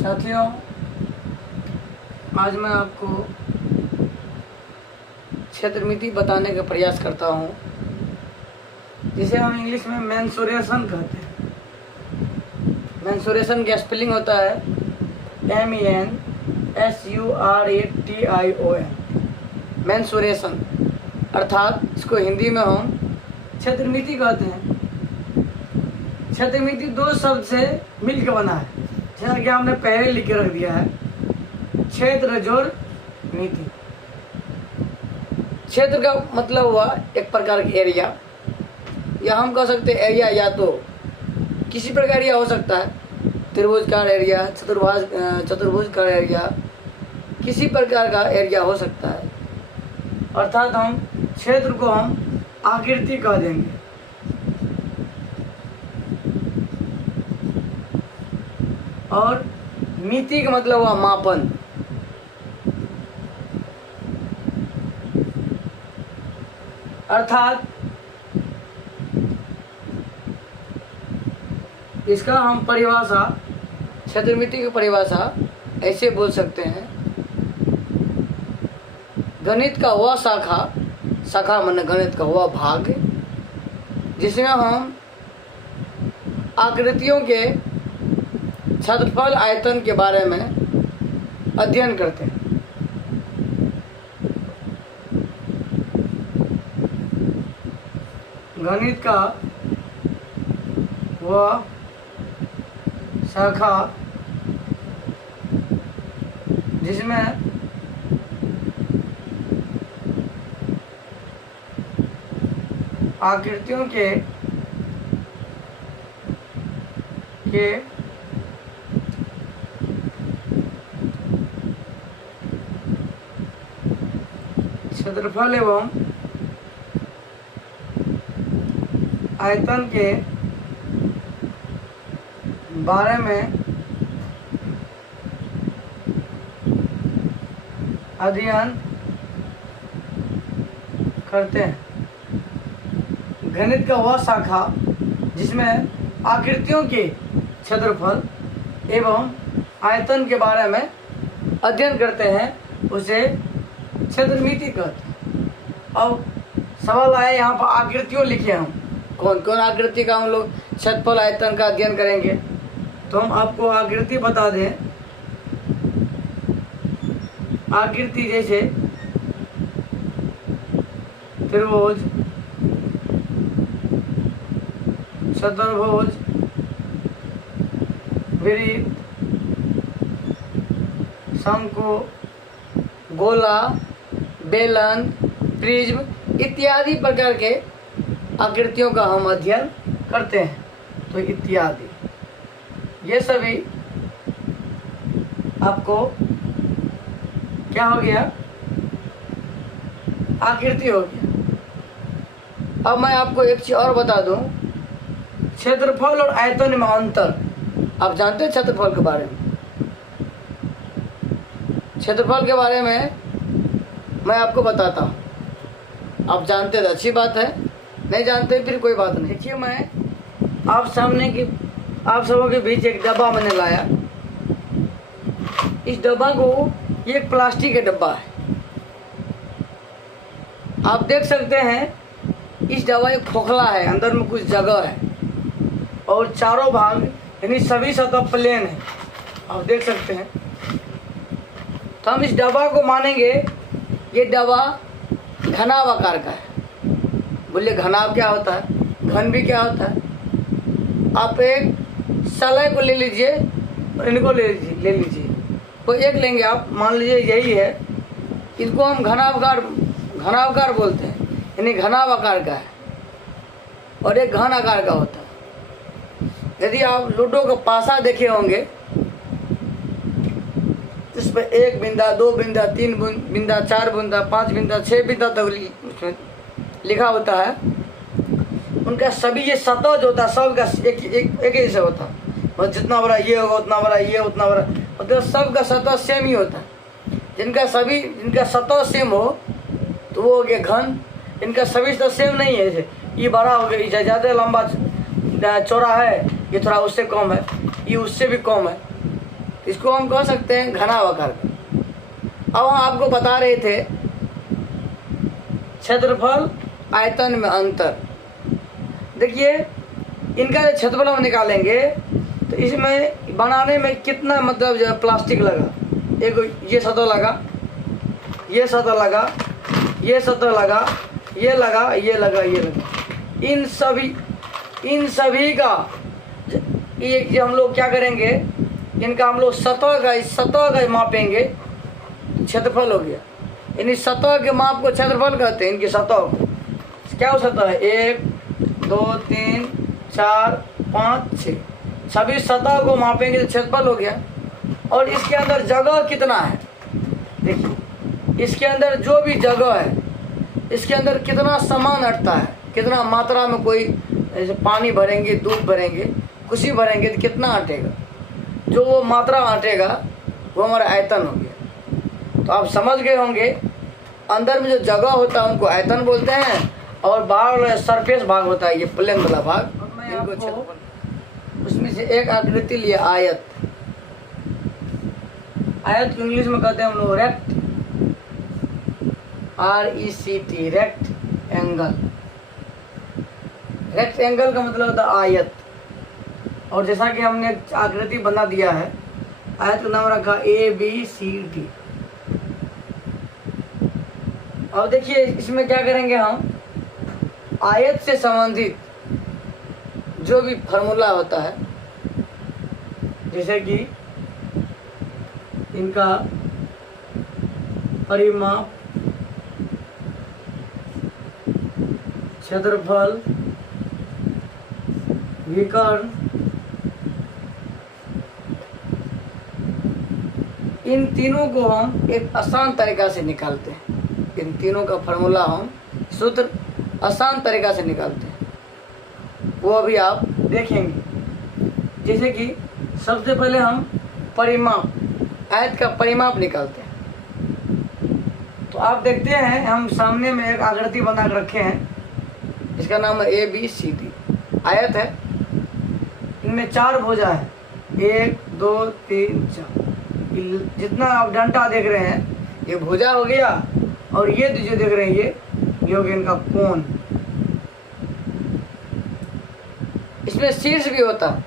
साथियों, आज मैं आपको क्षेत्रमिति बताने का प्रयास करता हूँ, जिसे हम इंग्लिश में मेंसुरेशन कहते हैं। मेंसुरेशन का स्पेलिंग होता है MENSURATION, मेंसुरेशन, अर्थात इसको हिंदी में हम क्षेत्रमिति कहते हैं। क्षेत्रमिति दो शब्द से मिलकर बना है, जैसा कि हमने पहले लिख के रख दिया है, क्षेत्र जोड़ मिति। क्षेत्र का मतलब हुआ एक प्रकार का एरिया, या हम कह सकते हैं एरिया या तो किसी प्रकार एरिया हो सकता है, त्रिभुजाकार एरिया, चतुर्भुज का एरिया, किसी प्रकार का एरिया हो सकता है। अर्थात हम क्षेत्र को हम आकृति कह देंगे। और मिति का मतलब हुआ मापन। अर्थात इसका हम परिभाषा, क्षेत्रमिति की परिभाषा ऐसे बोल सकते हैं, गणित का वह शाखा माने गणित का वह भाग जिसमें हम आकृतियों के क्षेत्रफल आयतन के बारे में अध्ययन करते हैं। गणित का वह शाखा जिसमें आकृतियों के क्षेत्रफल एवं आयतन के बारे में अध्ययन करते हैं। गणित का वह शाखा जिसमें आकृतियों के क्षेत्रफल एवं आयतन के बारे में अध्ययन करते हैं, उसे क्षेत्रमिति कहते हैं। अब सवाल आया, यहाँ पर आकृतियों लिखे हम, कौन कौन आकृति का हम लोग क्षेत्रफल आयतन का अध्ययन करेंगे। तो हम आपको आकृति बता दें। आकृति जैसे त्रिभुज, चतुर्भुज, वृत्त, शंकु, गोला, बेलन, प्रिज्म इत्यादि प्रकार के आकृतियों का हम अध्ययन करते हैं। तो इत्यादि ये सभी आपको क्या हो गया, आकृति हो गया। अब मैं आपको एक चीज और बता दूं, क्षेत्रफल और आयतन में अंतर। आप जानते हैं क्षेत्रफल के बारे में? क्षेत्रफल के बारे में मैं आपको बताता हूँ। आप जानते हैं तो अच्छी बात है, नहीं जानते फिर कोई बात नहीं। देखिए, मैं आप सबों के बीच एक डब्बा मैंने लाया। इस डब्बा को, ये एक प्लास्टिक का डब्बा है। आप देख सकते हैं इस डब्बा एक खोखला है, अंदर में कुछ जगह है और चारों भाग यानी सभी सतह प्लेन है, आप देख सकते हैं। तो हम इस डब्बा को मानेंगे ये डब्बा घनाभ आकार का है। बोलिए घनाभ क्या होता है, घन भी क्या होता है। आप एक सलाई को ले लीजिए और इनको ले लीजिए, तो एक लेंगे आप, मान लीजिए यही है, इनको हम घनाभकार बोलते हैं, यानी घनाभ आकार का है और एक घन आकार का होता है। यदि आप लूडो का पासा देखे होंगे, इस पर 1 बिंदा, 2 बिंदा, 3 बिंदा, 4 बिंदा, 5 बिंदा, 6 बिंदा तक लिखा होता है। उनका सभी ये सतह जो होता है सबका एक ही से होता है। मतलब जितना बड़ा ये होगा उतना बड़ा ये, उतना बड़ा, मतलब सबका सतह सेम ही होता है। जिनका सतह सेम हो तो वो हो गया घन। इनका सभी सतह सेम नहीं है, जैसे ये बड़ा हो गया, ज़्यादा लंबा चौड़ा है, ये थोड़ा उससे कम है, ये उससे भी कम है। इसको हम कह सकते हैं घना वक्र। अब हम आपको बता रहे थे क्षेत्रफल आयतन में अंतर। देखिए इनका जो क्षेत्रफल हम निकालेंगे तो इसमें बनाने में कितना मतलब जो प्लास्टिक लगा, एक ये सतह लगा, ये सतह लगा, ये सतह लगा, ये लगा, ये लगा, ये लगा, इन सभी का ये हम लोग क्या करेंगे, इनका हम लोग सतह का मापेंगे, क्षेत्रफल हो गया। यानी सतह के माप को क्षेत्रफल कहते हैं। इनकी सतह को क्या हो सतह है, 1 2 3 4 5 6, सभी सतह को मापेंगे तो क्षेत्रफल हो गया। और इसके अंदर जगह कितना है, देखिए इसके अंदर जो भी जगह है, इसके अंदर कितना सामान अटता है, कितना मात्रा में, कोई जैसे पानी भरेंगे, दूध भरेंगे, कुछ भी भरेंगे तो कितना अटेगा, जो वो मात्रा अटेगा वो हमारा आयतन हो गया। तो आप समझ गए होंगे अंदर में जो जगह होता है उनको आयतन बोलते हैं, और बाहर सरफेस भाग होता है ये प्लेन वाला भाग, इनको उसमें से एक आकृति लिया आयत। आयत को इंग्लिश में कहते हैं हम लोग rect, RECT, rect angle. Rect angle का मतलब होता है आयत। और जैसा कि हमने एक आकृति बना दिया है, आयत का नाम रखा ABCD। अब देखिए इसमें क्या करेंगे हम, आयत से संबंधित जो भी फार्मूला होता है, जैसे कि इनका परिमाप, क्षेत्रफल, विकर्ण, इन तीनों को हम एक आसान तरीका से निकालते हैं। इन तीनों का फार्मूला हम सूत्र आसान तरीका से निकालते हैं, वो अभी आप देखेंगे। जैसे कि सबसे पहले हम परिमाप, आयत का परिमाप निकालते हैं। तो आप देखते हैं हम सामने में एक आकृति बना कर रखे हैं, इसका नाम है ABCD। आयत है, इनमें 4 भुजा है, 1 2 3 4। जितना आप डंटा देख रहे हैं ये भुजा हो गया, और ये जो देख रहे हैं ये हो गया इनका कोण। इसमें शीर्ष भी होता है,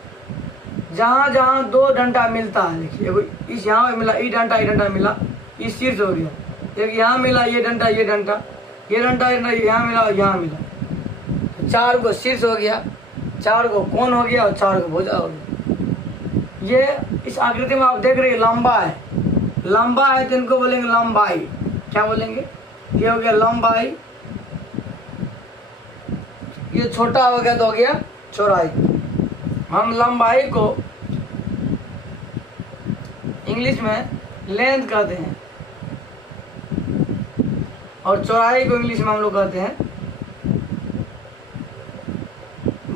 जहाँ जहाँ 2 डंटा मिलता है, देखिए इस यहाँ मिला, ये डंटा मिला, ये शीर्ष हो गया। एक यहाँ मिला, ये डंटा, ये डंटा, ये डंटा यहाँ मिला, और यहाँ मिला, 4 को शीर्ष हो गया, 4 को कोण हो गया, और 4 को भुजा हो गया। ये इस आकृति में आप देख रहे हैं लंबा है, लंबा है तो इनको बोलेंगे लंबाई। क्या बोलेंगे, ये हो गया लंबाई, ये छोटा हो गया तो हो गया चौड़ाई। हम लंबाई को इंग्लिश में लेंथ कहते हैं, और चौड़ाई को इंग्लिश में हम लोग कहते हैं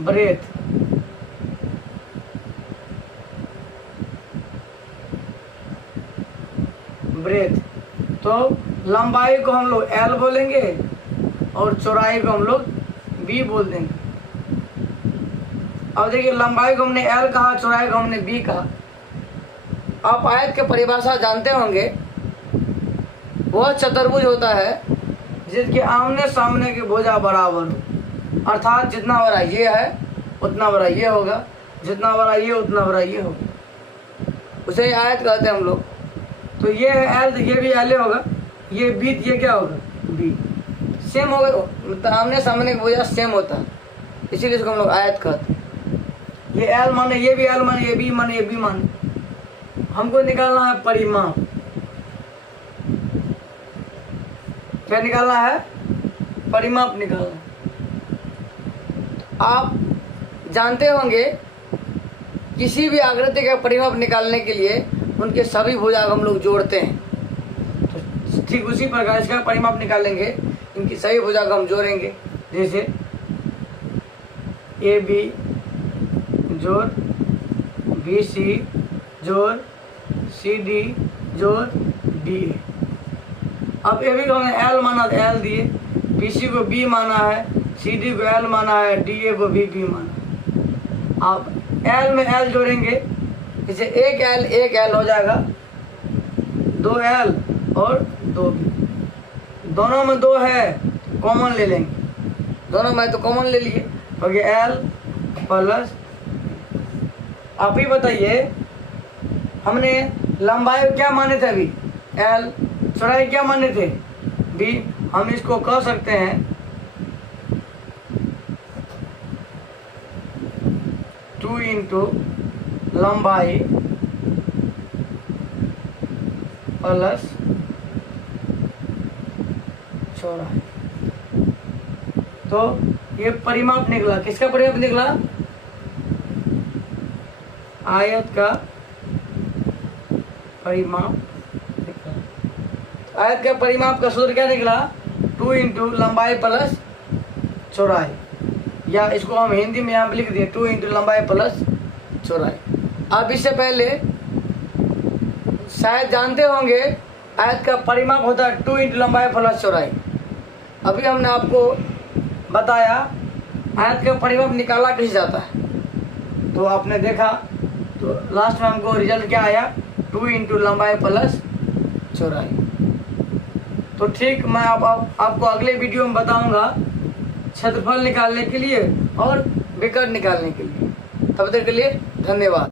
ब्रेथ। ब्रेथ, तो लंबाई को हम लोग L बोलेंगे और चौड़ाई को हम लोग B बोल देंगे। अब देखिए लंबाई को हमने L कहा, चौड़ाई को हमने B कहा। आप आयत के परिभाषा जानते होंगे, वह चतुर्भुज होता है जिसके आमने सामने की भुजा बराबर हो, अर्थात जितना बड़ा ये है उतना बड़ा ये होगा, जितना बड़ा ये उतना बड़ा ये होगा, उसे आयत कहते हैं हम लोग। तो ये है L, तो ये भी L होगा, ये B, ये क्या होगा B, सेम होगा। मतलब आमने सामने की भुजा सेम होता है, इसीलिए इसको हम लोग आयत कहते हैं। ये L माने, ये भी L माने, ये B माने, ये B माने। हमको निकालना है परिमाप। क्या निकालना है, परिमाप निकालना है। आप जानते होंगे किसी भी आकृति का परिमाप निकालने के लिए उनके सभी भुजा हम लोग जोड़ते हैं। तो ठीक उसी प्रकार इसका परिमाप निकालेंगे, इनकी सभी भुजा को हम जोड़ेंगे। जैसे AB जोड़ BC जोड़ CD जोड़ DA। अब AB को हमने L माना तो L दिए, BC को B माना है, CD को L माना है, DA को भी B माना है। आप L में L जोड़ेंगे इसे एक एल हो जाएगा, 2L और 2B। दोनों में 2 है, कॉमन ले लेंगे, दोनों में तो कॉमन ले लिए, हो गया L प्लस। आप ही बताइए, हमने लंबाई क्या माने थे अभी, L, चौड़ाई क्या माने थे, B। हम इसको कह सकते हैं 2 इंटू लंबाई प्लस चौड़ाई। तो ये परिमाप निकला, किसका परिमाप निकला, आयत का परिमाप निकला। आयत का परिमाप का सूत्र क्या निकला, 2 इंटू लंबाई प्लस चौड़ाई, या इसको हम हिंदी में यहाँ पे लिख दिए 2 इंटू लंबाई प्लस चौड़ाई। आप इससे पहले शायद जानते होंगे आयत का परिमाप होता है 2 इंटू लंबाई प्लस चौड़ाई। अभी हमने आपको बताया आयत का परिमाप निकाला कैसे जाता है, तो आपने देखा, तो लास्ट में हमको रिजल्ट क्या आया, 2 इंटू लंबाई प्लस चौड़ाई। तो ठीक, मैं आपको अगले वीडियो में बताऊंगा क्षेत्रफल निकालने के लिए और विकर्ण निकालने के लिए। तब तक के लिए धन्यवाद।